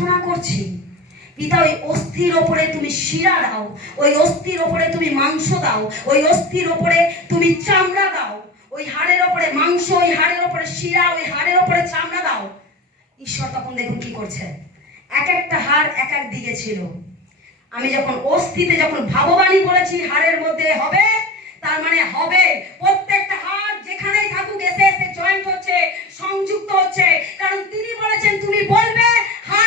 প্রার্থনা করছি। পিতা, ওই অস্থির ওপরে তুমি শিরা দাও, ওই অস্থির ওপরে তুমি মাংস দাও, ওই অস্থির ওপরে তুমি চামড়া দাও, ওই হাড়ের ওপরে মাংস, ওই হাড়ের ওপরে শিরা, ওই হাড়ের ওপরে চামড়া দাও। ঈশ্বর তখন দেখুন কি করছে। এক একটা হাড় এক এক দিকে ছিল। আমি যখন অস্থিতে যখন ভাববাণী বলেছি হাড়ের মধ্যে হবে, তার মানে হবে প্রত্যেকটা হাড় যেখানেই থাকুক, এসে এসে জয়েন্ট হচ্ছে সংযুক্ত হচ্ছে। কারণ তিনি বলেছেন, তুমি বলবে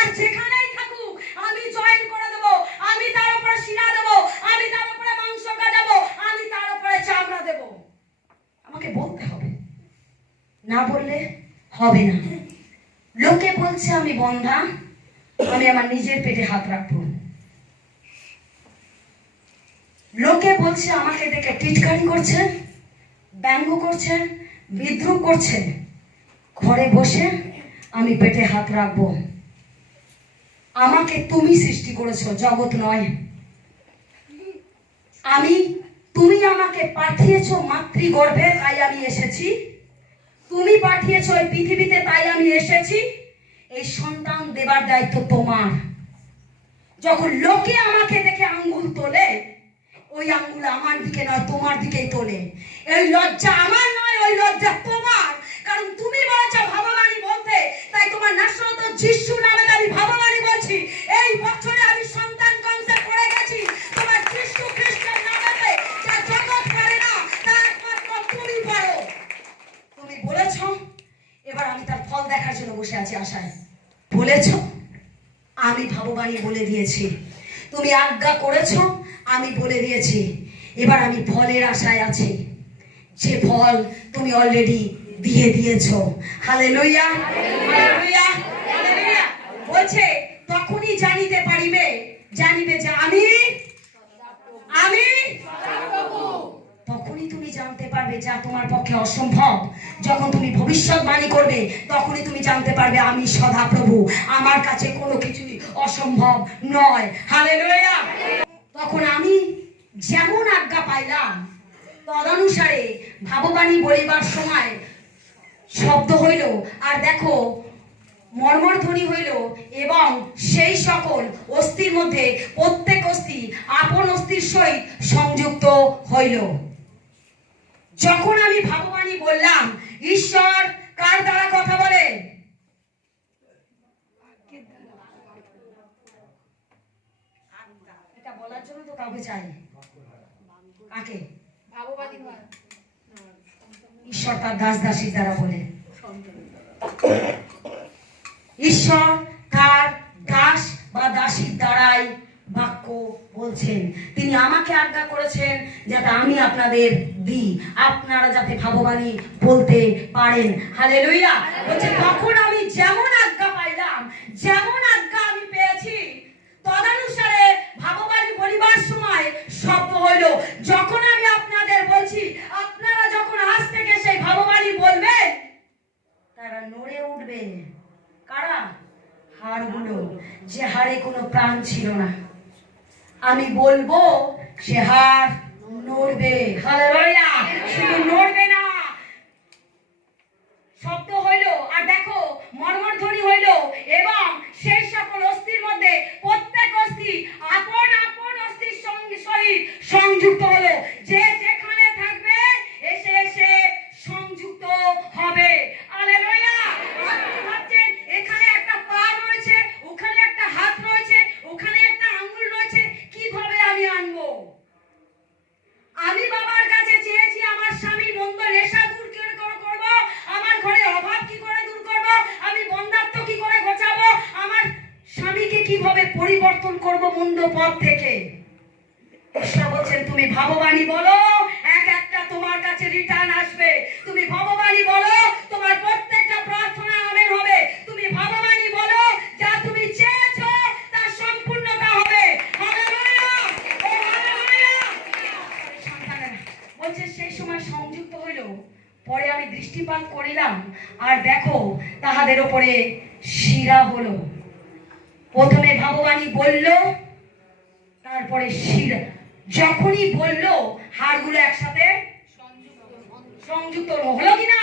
হাড় যেখানেই থাকুক, আমি জয়েন করে দেবো, আমি তার উপরে শিরা দেবো, আমি তার উপরে মাংস গাজাবো, আমি তার উপরে চামড়া দেবো। আমাকে বলতে হবে। না বললে হবে না। লোকে বলছে, আমি বন্ধা, আমি আমার নিজের পেটে হাত রাখব। লোকে বলছে, আমাকে দেখে টিটকারি করছে, ব্যঙ্গ করছে, বিদ্রুপ করছে। ঘরে বসে আমি পেটে হাত রাখব। আমাকে তুমি সৃষ্টি করেছ, জগৎ নয়। আমি, তুমি আমাকে পাঠিয়েছো মাতৃগর্ভে, তাই আমি এসেছি। তুমি পাঠিয়েছো এই পৃথিবীতে, তাই আমি এসেছি। এই সন্তান দেবার দায়িত্ব তোমার। যখন লোকে আমাকে দেখে আঙ্গুল তোলে, ওই আঙ্গুল আমার দিকে নয়, তোমার দিকেই তোলে। এই লজ্জা আমার নয়, ওই লজ্জা তোমার। কারণ তুমি বলেছ ভাববাণী বলতে, তাই তোমার নাশরত যিশু নামে দেখার জন্য বসে আছি আশায়। বলেছ? আমি ভাববাণী বলে দিয়েছি। তুমি আজ্ঞা করেছ, আমি বলে দিয়েছি। এবার আমি ফলের আশায় আছি। যে ফল তুমি অলরেডি দিয়ে দিয়েছ। হালে লইয়া বলছে, তখনই জানিতে পারিবে, জানিবে যে আমি তখনই তুমি জানতে পারবে যা তোমার পক্ষে অসম্ভব। যখন তুমি ভবিষ্যৎবাণী করবে, তখনই তুমি জানতে পারবে আমি সদা প্রভু আমার কাছে কোনো কিছুই অসম্ভব নয়। হালেলুয়া! তখন আমি যেমন আজ্ঞা পাইলাম, তদনুসারে ভাববাণী বলিবার সময় শব্দ হইল, আর দেখো মর্মর ধ্বনি হইল, এবং সেই সকল অস্থির মধ্যে প্রত্যেক অস্থি আপন অস্থির সহিত সংযুক্ত হইল। যখন আমি ভাববাণী বললাম ঈশ্বর কার দ্বারা কথা বলে? এটা বলার জন্য তো কাউকে চাই। কাকে? ঈশ্বর তার দাস দাসীর দ্বারা বলে। ঈশ্বর তার দাস বা দাসীর দ্বারাই বাক্য বলছেন। তিনি আমাকে আজ্ঞা করেছেন যাতে আমি আপনাদের দিই। আপনারা যাতে ভাববাণী বলতে পারেন। হালে লইয়া বলছে, তখন আমি যেমন আজ্ঞা পাইলাম, যেমন আজ্ঞা আমি পেয়েছি, তদানুসারে ভাববাণী বলিবার সময় শব্দ হইল। যখন আমি আপনাদের বলছি, আপনারা যখন আজ থেকে সেই ভাববাণী বলবেন, তারা নড়ে উঠবে। কারা? হাড়গুলো। যে হাড়ে কোনো প্রাণ ছিল না। আমি বলব, সে হাড় নড়বে। শুধু নড়বে না। শব্দ হইল, আর দেখো মর্মর ধ্বনি হইল, এবং সেই সকল অস্থির মধ্যে প্রত্যেক অস্থি আপন আপন অস্থির সঙ্গে সহিত সংযুক্ত হলো। যে যেখানে থাকবে, এসে এসে সংযুক্ত হবে। হালেলুয়া! আপনি ভাবছেন, এখানে একটা পা রয়েছে, ওখানে একটা হাত রয়েছে ওখানে একটা আঙ্গুল রয়েছে কীভাবে আমি আনব আমি বাবার কাছে চেয়েছি আমার স্বামী মন্দ নেশা দূর কি করে করব আমার ঘরে অভাব কি করে দূর করব আমি বন্ধাত্ম কি করে ঘোচাবো আমার স্বামীকে কীভাবে পরিবর্তন পথ থেকে? তুমি ভগবানী বলো, এক একটা তোমার কাছে রিটার্ন আসবে। তুমি ভাববাণী বলো নিলাম। আর দেখো, তাহাদের ওপরে শিরা হলো। প্রথমে ভগবানী বলল, তারপরে শিরা। যখনই বলল, হাড়গুলো একসাথে সংযুক্ত হলো কি না?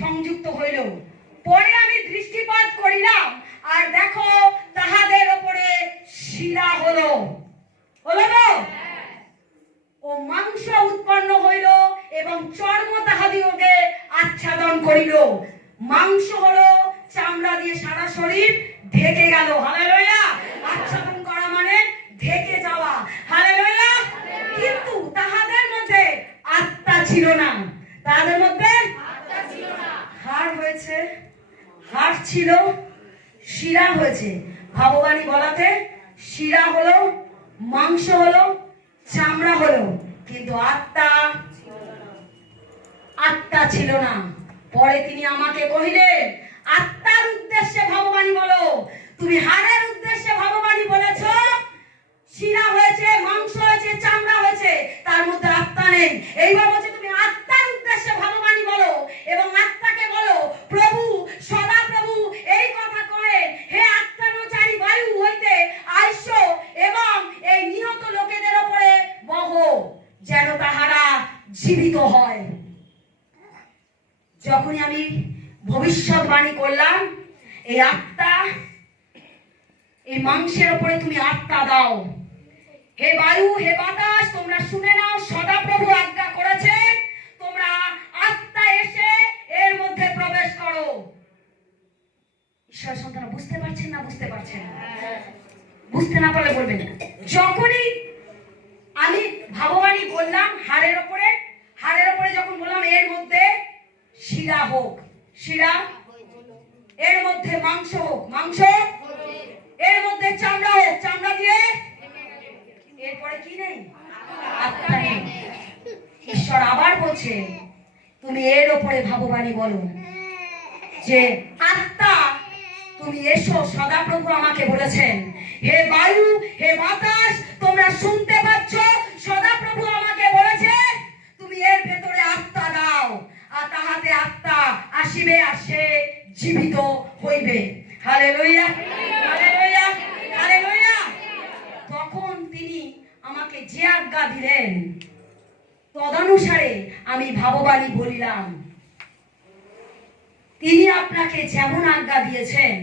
সংযুক্ত হইল। পরে আমি দৃষ্টিপাত করিলাম, আর দেখো, তাহাদের ওপরে শিরা হলো। হলো তো? ও মাংস উৎপন্ন হইল এবং চর্ম তাহাদিগকে আচ্ছাদন করিল। মাংস হলো চামড়া দিয়ে সারা শরীর ঢেকে গেল। হালে হালেলুয়া! আচ্ছাদন করা মানে ঢেকে যাওয়া। হালে হালেলুয়া! কিন্তু তাহাদের মধ্যে আত্মা ছিল না। তাহাদের মধ্যে হাড় হয়েছে, হাড় ছিল, শিরা হয়েছে। ভগবানী বলাতে শিরা হলো, মাংস হলো চামড়া হলো কিন্তু আত্মা আত্মা ছিল না। পরে তিনি আমাকে কহিলেন, আত্মার উদ্দেশ্যে ভগবানী বলো। তুমি হাড়ের উদ্দেশ্যে ভগবানী বলেছ? শিরা হয়েছে, মাংস হয়েছে, চামড়া হয়েছে, তার মধ্যে আত্মা নেই। এইবার বলছে, তুমি আত্মার উদ্দেশ্যে ভগবানী বলো এবং আত্মাকে বলো, প্রভু, সদা প্রভু, এই কথা কয়ে হে আত্মানুচারী বায়ু হইতে আইস এবং এই নিহত লোকেদের বহ যেন তাহারা জীবিত হয়। যখনই আমি ভবিষ্যৎবাণী করলাম, এই আত্মা, এই মাংসের উপরে তুমি আত্মা দাও। হে বায়ু, হে বাতাস, তোমরা শুনে নাও, সদাপ্রভু আজ্ঞা করেছেন তোমরা আত্মা এসে এর মধ্যে প্রবেশ করো। ঈশ্বর সন্তান বুঝতে পারছেন না, বুঝতে পারছেন বুঝতে না পারলে বলবেন যখনই আমি ভাববাণী বললাম, হাড়ের ওপরে হাড়ের ওপরে যখন বললাম, এর মধ্যে শিরা হোক, শিরা, এর মধ্যে মাংস হোক, মাংস, এর মধ্যে চামড়া হোক, চামড়া দিয়ে, এরপরে কি নেই? আত্মা ঈশ্বর আবার বলছে, তুমি এর ওপরে ভাববাণী বলো যে আত্মা তুমি এসো, সদাপ্রভু আমাকে বলেছেন। হে বায়ু, হে বাতাস, তোমরা শুনতে পাচ্ছ, সদাপ্রভু আমাকে বলেছে তুমি এর ভেতরে আত্মা দাও, আর তাহাতে আত্মা আসিবে আসে জীবিত হইবে। Hallelujah hallelujah hallelujah. তখন তিনি আমাকে যে আজ্ঞা দিলেন, তদনুসারে আমি ভাববাণী বলিলাম তিনি আপনাকে যেমন আজ্ঞা দিয়েছেন,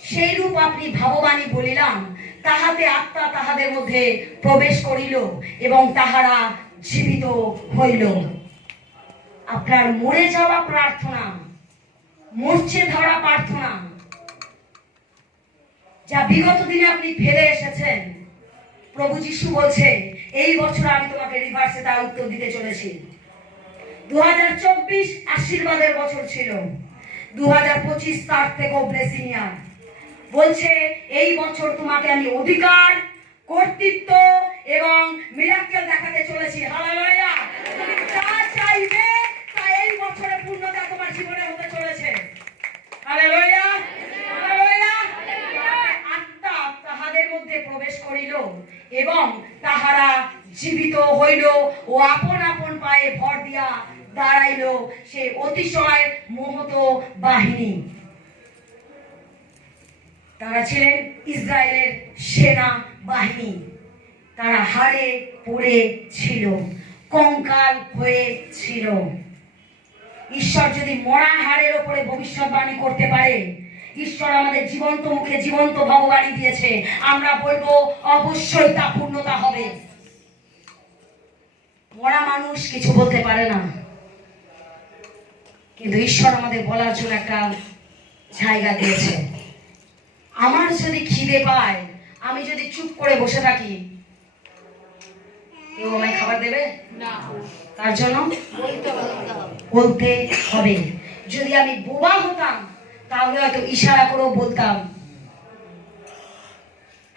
সেই রূপ আপনি ভাববাণী বলিলাম। তাহাতে আত্মা তাহাদের মধ্যে প্রবেশ করিল এবং তাহারা জীবিত হইল। আপনার মরে যাওয়া প্রার্থনা মরছে ধরা প্রার্থনা, যা বিগত দিনে আপনি ফেলে এসেছেন, প্রভু যিশু বলছে, এই বছর আমি তোমাকে রিভার্সে তার উত্তর দিতে চলেছি। দু হাজার চব্বিশ আশীর্বাদের বছর ছিল। দু হাজার পঁচিশ তার থেকেও ব্লেসিং ইয়ার বলছে, এই বছর তোমাকে আমি অধিকার, কর্তৃত্ব এবং মিরাক্কেল দেখাতে চলেছি। হালেলুয়া! তুমি যা চাইবে, তা এই বছরে পূর্ণতা তোমার জীবনে হতে চলেছে। হালেলুয়া! হালেলুয়া! আত্মা তাহাদের মধ্যে প্রবেশ করিল এবং তাহারা জীবিত হইল ও আপন আপন পায়ে ভর দিয়া দাঁড়াইল সে অতিশয় মোহত বাহিনী। তারা ছিলেন ইসরায়েলের সেনা বাহিনী। তারা হারে পড়ে ছিল, কঙ্কাল হয়ে ছিল। ঈশ্বর যদি মরা হারের ওপরে ভবিষ্যৎবাণী করতে পারে, ঈশ্বর আমাদের জীবন্ত মুখে জীবন্ত ভগবানী দিয়েছে। আমরা বলব, অবশ্যই তা পূর্ণতা হবে। মরা মানুষ কিছু বলতে পারে না। কিন্তু ঈশ্বর আমাদের বলার জন্য একটা জায়গা দিয়েছে। আমার যদি খিদে পায় আমি যদি চুপ করে বসে থাকি কেউ আমায় খাবার দেবে? তার জন্য? বলতে হবে যদি আমি বোবা হতাম তাহলে হয়তো ইশারা করেও বলতাম।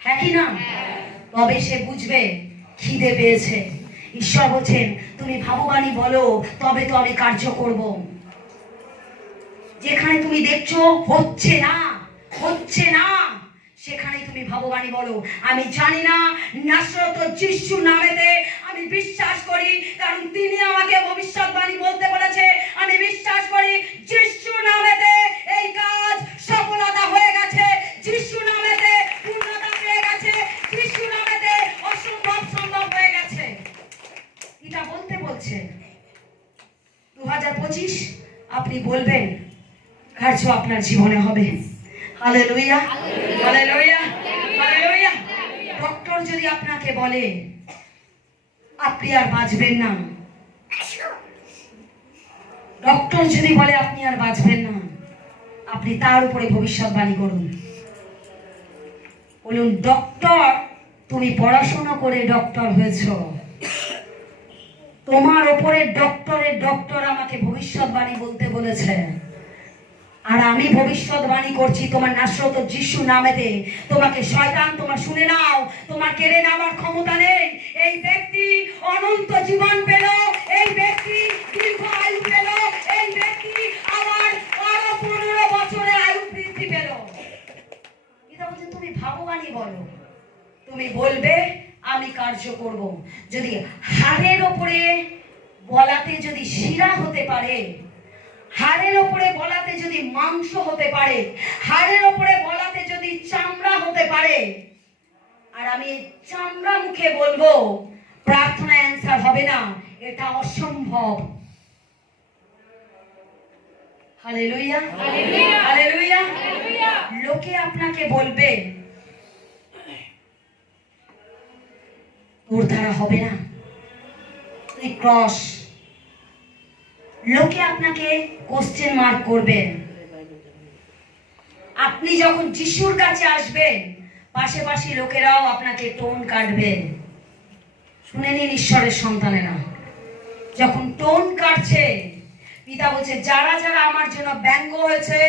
হ্যাঁ কি না? তবে সে বুঝবে খিদে পেয়েছে। ঈশ্বর বলছেন তুমি ভাববাণী বলো তবে তো আমি কার্য করব। যেখানে তুমি দেখছ হচ্ছে না হচ্ছে না সেখানে তুমি ভগবানী বলো। আমি জানি না, নাসরত যিশু নামেতে আমি বিশ্বাস করি, কারণ তিনি আমাকে ভবিষ্যৎবাণী বলতে বলেছে। আমি বিশ্বাস করি যিশু নামেতে এই কাজ সফলতা হয়ে গেছে। যিশু নামেতে পূর্ণতা পেয়ে গেছে। যিশু নামেতে অসম্ভব সম্ভব হয়ে গেছে। এটা বলতে বলছে। দু হাজার পঁচিশ, আপনি বলবেন কার্য আপনার জীবনে হবে। হালেলুয়া। হালেলুয়া। হালেলুয়া। ডক্টর যদি আপনাকে বলে, আপনি আর বাঁচবেন না। ডক্টর যদি বলে, আপনি আর বাঁচবেন না। আপনি তার উপরে ভবিষ্যৎবাণী করুন। বলুন, ডক্টর, তুমি পড়াশোনা করে ডক্টর হয়েছো। তোমার ওপরে ডক্টরের ডক্টর আমাকে ভবিষ্যৎবাণী বলতে বলেছে। আর আমি ভবিষ্যৎবাণী করছি তোমার নাশ্রত যিশু নামেতে। তোমাকে শয়তান, তোমার শুনে নাও, তোমার কেড়ে নেওয়ার ক্ষমতা নেই। এই ব্যক্তি অনন্ত জীবন পেল, এই ব্যক্তি দীর্ঘ আয়ু পেল, এই ব্যক্তি আবার আরও পনেরো বছরের আয়ু বৃদ্ধি পেল। এটা বলছে, তুমি ভাববানি বলো। তুমি বলবে, আমি কার্য করব। যদি হাড়ের ওপরে বলাতে যদি শিরা হতে পারে হাড়ের ওপরে বলাতে যদি মাংস হতে পারে হাড়ের ওপরে বলাতে যদি চামড়া হতে পারে আর আমি চামড়া মুখে বলব প্রার্থনা অ্যান্সার হবে না এটা অসম্ভব। লোকে আপনাকে বলবে তোর দ্বারা হবে না। তুই ক্রস। লোকে আপনাকে কোশ্চেন মার্ক করবে আপনি যখন যিশুর কাছে আসবেন পাশাপাশি লোকেরাও আপনাকে টোন কাটবে শুনে নিন ঈশ্বরের সন্তানেরা। যখন টোন কাটছে, পিতা বলছে, যারা যারা আমার জন্য ব্যঙ্গ হয়েছে,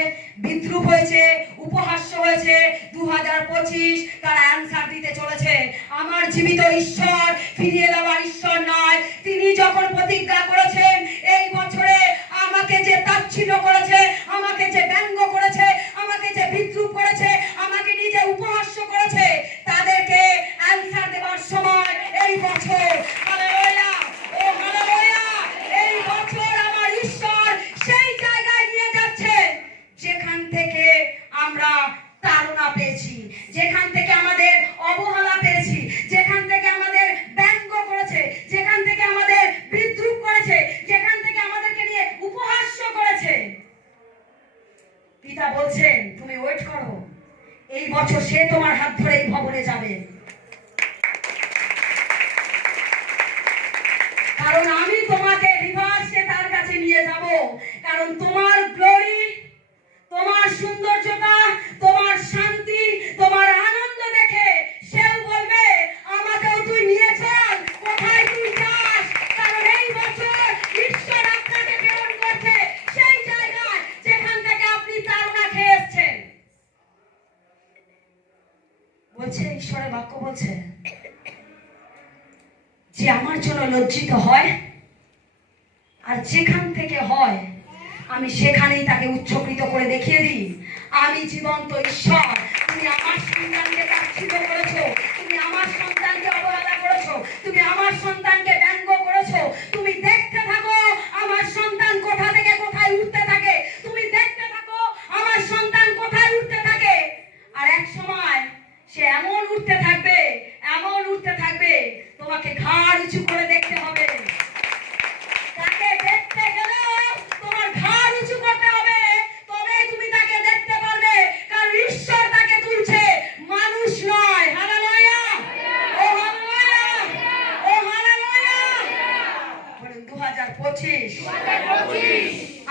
বিদ্রুপ হয়েছে, উপহাস্য হয়েছে দু হাজার পঁচিশ, তারা অ্যান্সার দিতে চলেছে। আমার জীবিত ঈশ্বর ফিরিয়ে দেওয়ার ঈশ্বর নয়। তিনি যখন প্রতিজ্ঞা করেছেন, এই বছরে আমাকে যে তাচ্ছিল্য করেছে আমাকে যে ব্যঙ্গ করেছে আমাকে যে বিদ্রুপ করেছে আমাকে নিজে উপহাস্য করেছে তাদেরকে অ্যান্সার দেওয়ার সময় এই বছর হালেলুয়া ও হালেলুয়া এই বছর আমার ঈশ্বর সেই জায়গায় নিয়ে যাচ্ছে যেখান থেকে আমরা তাড়না পেয়েছি যেখান থেকে আমাদের অবহেলা পেয়েছি যেখান থেকে আমাদের ব্যঙ্গ করেছে যেখান থেকে আমাদের বিদ্রুপ করেছে যেখান থেকে আমাদেরকে নিয়ে উপহাস্য করেছে পিতা বলছেন তুমি ওয়েট করো এই বছর সে তোমার হাত ধরে এই ভবনে যাবে কারণ আমি তোমাকে রিভার্সে তার কাছে নিয়ে যাব। কারণ তোমার গ্লোরি তোমার সৌন্দর্যতা তোমার শান্তি তোমার আনন্দ দেখে সেও বলবে আমাকেও তুই নিয়ে চল কোথায় তুই যাস কারণ এই বছর ঈশ্বর আপনাকে প্রেরণ করছে সেই জায়গায় যেখান থেকে আপনি তাড়না খেয়ে এসছেন বলছে ঈশ্বরের বাক্য বলছে যে আমার জন্য লজ্জিত হয় আর যেখান থেকে হয় আমি সেখানেই তাকে উচ্চকৃত করে দেখিয়ে দিই আমি জীবন্ত ঈশ্বর। তুমি আমার সন্তানকে তাচ্ছিল্য করেছ। তুমি আমার সন্তানকে অবহেলা করেছ। তুমি আমার সন্তানকে ব্যঙ্গ করেছ তুমি দেখতে থাকো আমার সন্তান কোথা থেকে কোথায় উঠতে থাকে তুমি দেখতে থাকো আমার সন্তান কোথায় উঠতে থাকে আর এক সময় সে এমন উঠতে থাকবে এমন উঠতে থাকবে তোমাকে ঘাড় উঁচু করে দেখতে হবে তাকে দেখতে গেলে তোমার ঘাড় উঁচু করতে হবে তবে তুমি তাকে দেখতে পারবে কারণ ঈশ্বর তাকে তুলছে মানুষ নয় হালেলুয়া ও হালেলুয়া ও হালেলুয়া বলুন 2025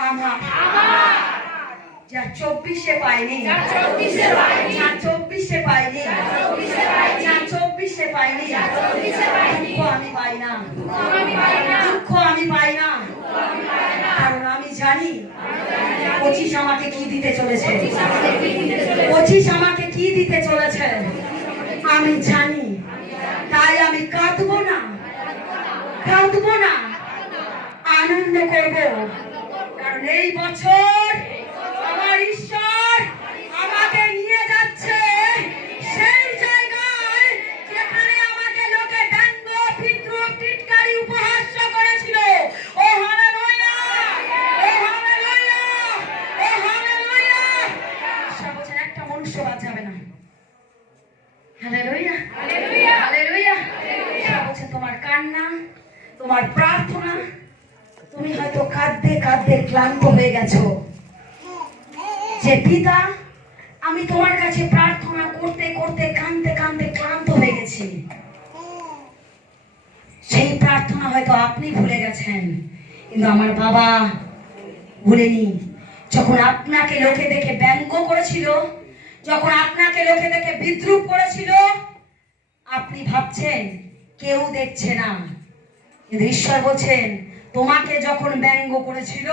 আমার যা চব্বিশে পাইনি যা চব্বিশে পাইনি যা চব্বিশে পাইনি যা চব্বিশে পাইনি দুঃখ আমি পাই না দুঃখ আমি পাই না কারণ আমি জানি পঁচিশ আমাকে কি দিতে চলেছে। পঁচিশ আমাকে কি দিতে চলেছে? আমি জানি। তাই আমি কাঁদবো না। কাঁদবো না। আনন্দ করব। কারণ এই বছর কাঁদতে ক্লান্ত হয়ে গেছো? যে পিতা, আমি তোমার কাছে প্রার্থনা করতে করতে কাঁদতে কাঁদতে ক্লান্ত হয়ে গেছি। সেই প্রার্থনা হয়তো আপনি ভুলে গেছেন, কিন্তু আমার বাবা ভুলেনি। যখন আপনাকে লোকে দেখে ব্যঙ্গ করেছিল, যখন আপনাকে লোকে দেখে বিদ্রুপ করেছিল, আপনি ভাবছেন, কেউ দেখছে না। কিন্তু ঈশ্বর বলছেন তোমাকে যখন ব্যঙ্গ করেছিল,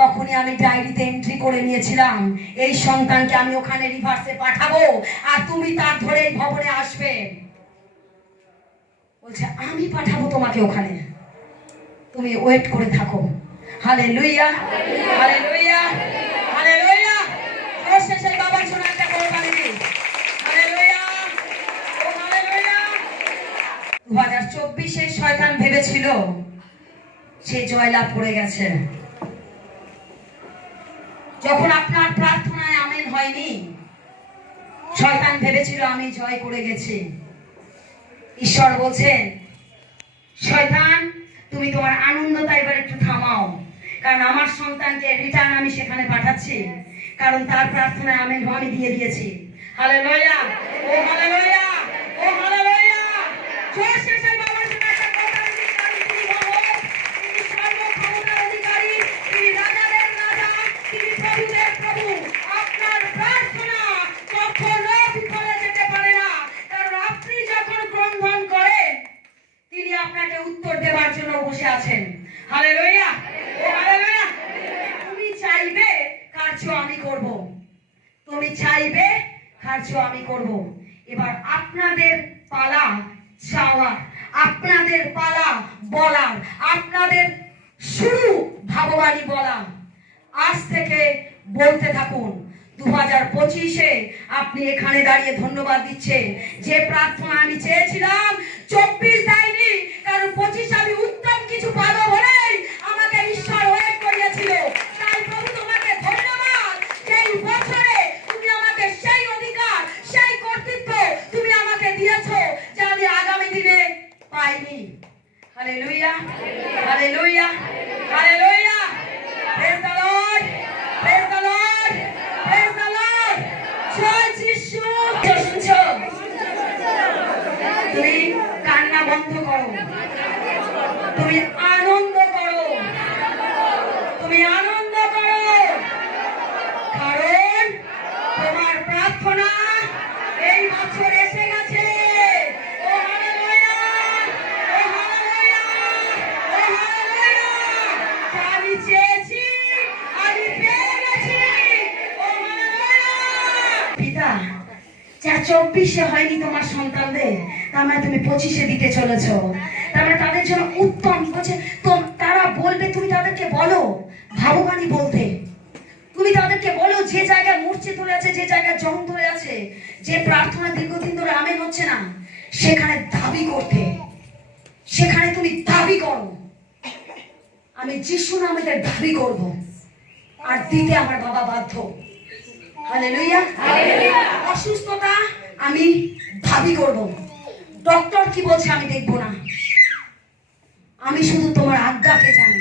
তখনই আমি ডায়েরিতে এন্ট্রি করে নিয়েছিলাম, এই সন্তানকে আমি ওখানে রিভার্সে পাঠাবো, আর তুমি তার ধরে এই ভবনে আসবে। বলছে, আমি পাঠাবো তোমাকে ওখানে। তুমি ওয়েট করে থাকো। হালে লুইয়া হালে লুইয়া হালে লুইয়া শেষে বাবার জন্য একটা করে পারি হালে লুইয়া হালে লুইয়া দু হাজার চব্বিশে শয়তান ভেবেছিল সে জয়লাভ করে গেছে। যখন আপনার প্রার্থনায় আমেন হয়নি, শয়তান ভেবেছিল আমি জয় করে গেছি। ঈশ্বর বলছেন, শয়তান, তুমি তোমার আনন্দটা এবার একটু থামাও। কারণ আমার সন্তানকে রিটার্ন আমি সেখানে পাঠাচ্ছি। কারণ তার প্রার্থনায় আমি আমি দিয়ে দিয়েছি। হালে লয়া ও হালে লয়া ও হালে লয়া জন্য বসে আছেন। হালেলুয়া। ও তুমি চাইবে কার্য আমি করব? তুমি চাইবে কার্য আমি করব? এবার আপনাদের পালা চাওয়ার, আপনাদের পালা বলার, আপনাদের শুরু ভাগবানী বলা আজ থেকে বলতে থাকুন দু হাজার পঁচিশে আপনি এখানে দাঁড়িয়ে ধন্যবাদ দিচ্ছে। যে প্রার্থনা আমি চেয়েছিলাম, চব্বিশ দেয়নি, কারণ পঁচিশ আমি কিছু পাবো বলেই আমাকে ঈশ্বর ওয়েট করিয়েছিল। তাই প্রভু তোমাকে ধন্যবাদ। সেই বছরে তুমি আমাকে সেই অধিকার, সেই কর্তৃত্ব তুমি আমাকে দিয়েছ যা আমি আগামী দিনে পাইনি। Hallelujah hallelujah hallelujah. আছে যে জায়গায় জং ধরে আছে যে প্রার্থনা দীর্ঘদিন ধরে আমেন হচ্ছে না সেখানে দাবি করতে। সেখানে তুমি দাবি করো। আমি যিশু নামের দাবি করব। আর দিতে আমার বাবা বাধ্য। অসুস্থতা আমি দাবি করব। ডক্টর কি বলছে আমি দেখব না। আমি শুধু তোমার আজ্ঞাকে জানি।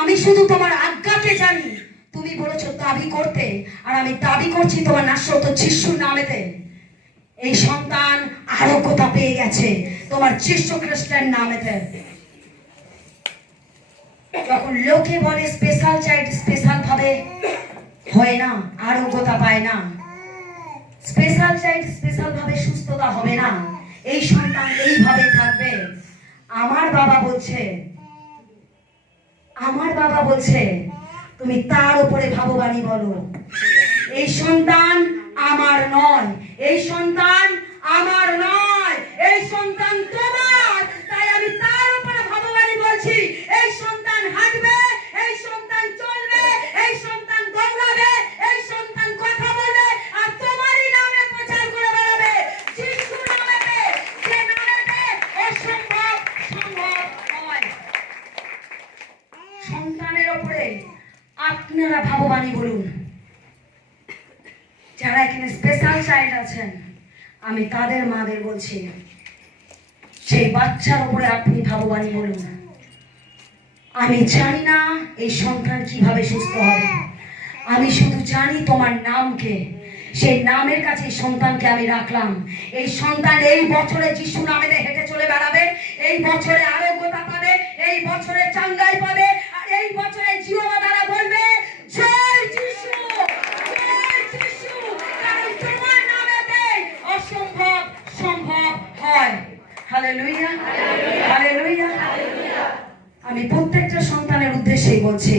আমি শুধু তোমার আজ্ঞাকে জানি। তুমি বলেছ দাবি করতে, আর আমি দাবি করছি তোমার নাশ্বত যিশুর নামেতে। এই সন্তান আরোগ্যতা পেয়ে গেছে তোমার যিশু খ্রিস্টের নামেতে। যখন লোকে বলে স্পেশাল চাইল্ড স্পেশাল ভাবে, হয় না, আরোগ্যতা পায় না। স্পেশাল চাইল্ড স্পেশাল ভাবে সুস্থতা হবে না। এই সন্তান এইভাবে থাকবে। আমার বাবা বলছে, আমার বাবা বলছে তুমি তার উপরে ভাববানি বলো। এই সন্তান আমার নয়, এই সন্তান আমার নয়, এই সন্তান তোমার। তাই আমি তার উপরে ভাববানি বলছি, এই সন্তান হাঁটবে, এই সন্তান চলবে, এই সন্তান দৌড়াবে, এই সন্তান কথা বলবে আর তোমারই নামে প্রচার করে বেড়াবে। যিশু নামেতে, যে নামেতে অসম্ভব, সম্ভব হয় সন্তানের ওপরে আপনারা ভাববানি বলুন। যারা এখানে স্পেশাল চাইল্ড আছেন, আমি তাদের মাদের বলছি, সেই বাচ্চার উপরে আপনি ভাববানি বলুন। আমি জানি না এই সন্তান কীভাবে সুস্থ হবে। আমি শুধু জানি তোমার নামকে। সেই নামের কাছে সন্তানকে আমি রাখলাম। এই সন্তান এই বছরে যিশু নামে হেঁটে চলে বেড়াবে, এই বছরে আরোগ্যতা পাবে, এই বছরে চাঙ্গাই পাবে, আর এই বছরে জীবন দ্বারা বলবে জয় হালেলুয়া হালেলুয়া আমি প্রত্যেকটা সন্তানের উদ্দেশ্যেই বলছি,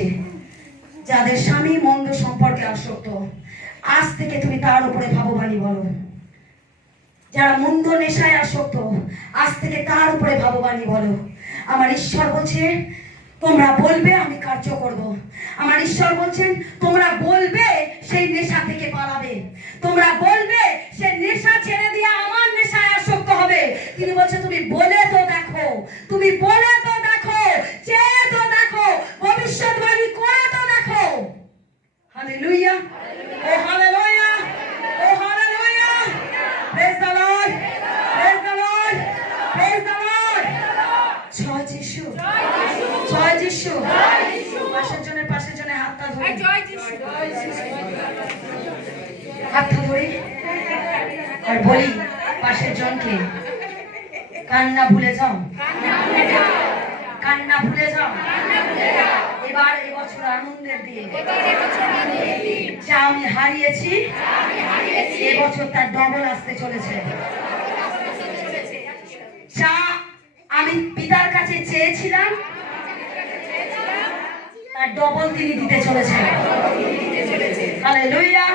যাদের স্বামী মন্দ সম্পর্কে আসক্ত, আজ থেকে তুমি তার উপরে ভাববানি বলো। যারা মন্দ নেশায় আসক্ত, আজ থেকে তার উপরে ভাববানি বলো। আমার ঈশ্বর বলছে, তোমরা বলবে, আমি কার্য করব। আমার ঈশ্বর বলছেন, তোমরা বলবে, সেই নেশা থেকে পালাবে। তোমরা বলবে, সে নেশা ছেড়ে দিয়ে আমার নেশায় আসক্ত। হবে। তিনি বলছে তুমি বলে তো দেখো তুমি বলে তো দেখো চেয়ে তো দেখো ভবিষ্যৎবাণী করে তো দেখো। হালেলুয়া। ও ও praise the lord praise the lord praise the lord জয় যিশু। জয় যিশু। পাশের জনের পাশের জনের হাতটা ধরে। হাতটা ধরি। আর বলি পাশের জনকে। কান্না ভুলে যাও। কান্না ভুলে যাও। এবার এবছর আনন্দের দিয়ে যা আমি হারিয়েছি এবছর তার ডবল আসতে চলেছে। যা আমি পিতার কাছে চেয়েছিলাম তার ডবল তিনি দিতে চলেছেন হালেলুয়া হালেলুয়া